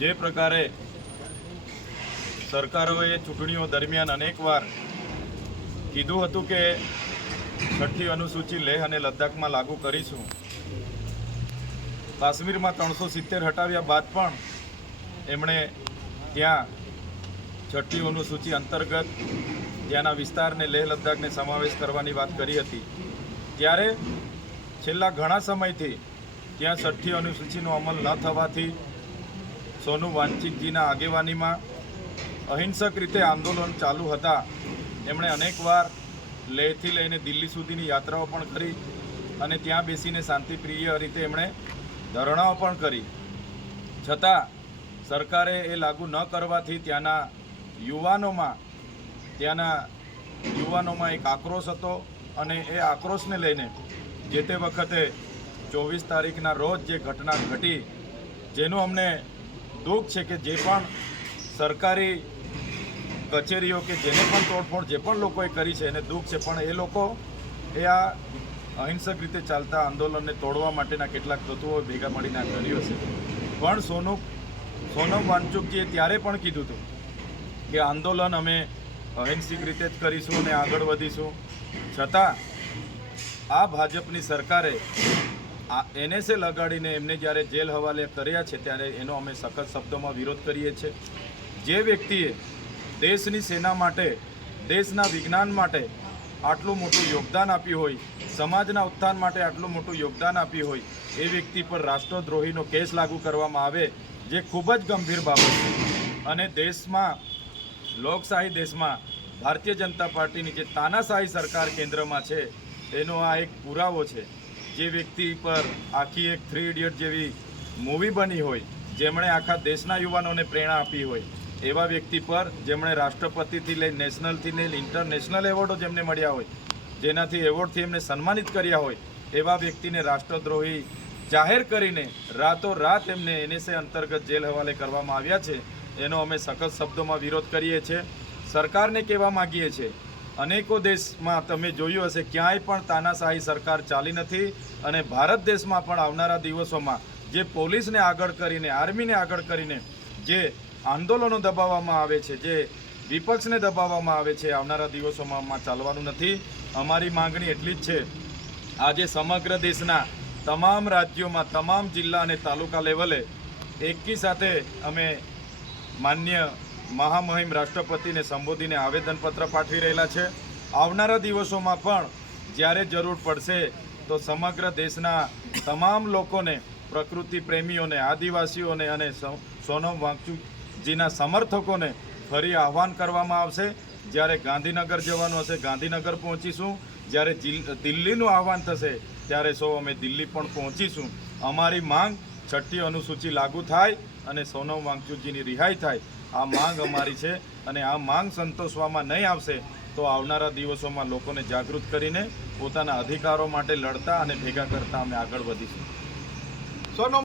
જે પ્રકારે સરકારોએ ચૂંટણીઓ દરમિયાન અનેકવાર કીધું હતું કે છઠ્ઠી અનુસૂચિ લેહ અને લદ્દાખમાં લાગુ કરીશું. કાશ્મીરમાં ત્રણસો સિત્તેર હટાવ્યા બાદ પણ એમણે ત્યાં છઠ્ઠી અનુસૂચિ અંતર્ગત ત્યાંના વિસ્તારને લેહ લદ્દાખને સમાવેશ કરવાની વાત કરી હતી. ત્યારે છેલ્લા ઘણા સમયથી ત્યાં છઠ્ઠી અનુસૂચિનો અમલ ન થવાથી સોનુ વાંચિતજીના આગેવાનીમાં અહિંસક રીતે આંદોલન ચાલુ હતા. એમણે અનેકવાર લેહથી લઈને દિલ્હી સુધીની યાત્રાઓ પણ કરી અને ત્યાં બેસીને શાંતિપ્રિય રીતે એમણે ધરણાઓ પણ કરી. છતાં સરકારે એ લાગુ ન કરવાથી ત્યાંના યુવાનોમાં ત્યાંના યુવાનોમાં એક આક્રોશ હતો અને એ આક્રોશને લઈને જે તે વખતે ચોવીસ તારીખના રોજ જે ઘટના ઘટી, જેનું અમને દુઃખ છે કે જે પણ સરકારી કચેરીઓ કે જેને પણ તોડફોડ જે પણ લોકોએ કરી છે, એને દુઃખ છે. પણ એ લોકો એ આ અહિંસક રીતે ચાલતા આંદોલનને તોડવા માટેના કેટલાક તત્વો ભેગા મળીને આ કર્યું છે પણ સોનુ સોનમ વાંચુકજીએ ત્યારે પણ કીધું હતું કે આંદોલન અમે અહિંસક રીતે જ કરીશું અને આગળ વધીશું. છતાં આ ભાજપની સરકારે આ એનએસએ લગાડીને એમને જ્યારે જેલ હવાલે કર્યા છે, ત્યારે એનો અમે સખત શબ્દોમાં વિરોધ કરીએ છીએ. જે વ્યક્તિએ દેશની સેના માટે, દેશના વિજ્ઞાન માટે આટલું મોટું યોગદાન આપ્યું હોય, સમાજના ઉત્થાન માટે આટલું મોટું યોગદાન આપ્યું હોય, એ વ્યક્તિ પર રાષ્ટ્રદ્રોહીનો કેસ લાગુ કરવામાં આવે, જે ખૂબ જ ગંભીર બાબત છે. અને દેશમાં, લોકશાહી દેશમાં ભારતીય જનતા પાર્ટીની જે તાનાશાહી સરકાર કેન્દ્રમાં છે એનો આ એક પુરાવો છે. જે વ્યક્તિ પર આખી એક થ્રી ઇડિયટ જેવી મૂવી બની હોય, જેમણે આખા દેશના યુવાનોને પ્રેરણા આપી હોય, એવા વ્યક્તિ પર જેમણે રાષ્ટ્રપતિથી લઈ નેશનલથી લઈ ઇન્ટરનેશનલ એવોર્ડો જેમને મળ્યા હોય, જેનાથી એવોર્ડથી એમને સન્માનિત કર્યા હોય, એવા વ્યક્તિને રાષ્ટ્રદ્રોહી જાહેર કરીને રાતોરાત એમને એનએસએ અંતર્ગત જેલ હવાલે કરવામાં આવ્યા છે. એનો અમે સખત શબ્દોમાં વિરોધ કરીએ છીએ. સરકારને કહેવા માગીએ છીએ અનેકો દેશમાં તમે જોયું હશે, ક્યાંય પણ તાનાશાહી સરકાર ચાલી નથી અને ભારત દેશમાં પણ આવનારા દિવસોમાં જે પોલીસને આગળ કરીને, આર્મીને આગળ કરીને જે આંદોલનો દબાવવામાં આવે છે, જે વિપક્ષને દબાવવામાં આવે છે, આવનારા દિવસોમાં ચાલવાનું નથી. અમારી માંગણી એટલી જ છે, આજે સમગ્ર દેશના તમામ રાજ્યોમાં, તમામ જિલ્લા અને તાલુકા લેવલે એકી સાથે અમે માન્ય મહામહિમ રાષ્ટ્રપતિને સંબોધીને આવેદનપત્ર પાઠવી રહેલા છે. આવનારા દિવસોમાં પણ જ્યારે જરૂર પડશે તો સમગ્ર દેશના તમામ લોકોને, પ્રકૃતિ પ્રેમીઓને, આદિવાસીઓને અને સોનમ વાંચુજીના સમર્થકોને ફરી આહવાન કરવામાં આવશે. જ્યારે ગાંધીનગર જવાનું હશે, ગાંધીનગર પહોંચીશું. જ્યારે દિલ્હીનું આહવાન થશે, ત્યારે સૌ અમે દિલ્હી પણ પહોંચીશું. અમારી માંગ છઠ્ઠી અનુસૂચિ લાગુ થાય અને સોનમ વાંચુજીની રિહાઈ થાય. આ માંગ અમારી છે અને આ માંગ સંતોષવામાં નહીં આવશે તો આવનારા દિવસોમાં લોકોને જાગૃત કરીને પોતાના અધિકારો માટે લડતા અને ભેગા કરતા અમે આગળ વધીશું. સોનમ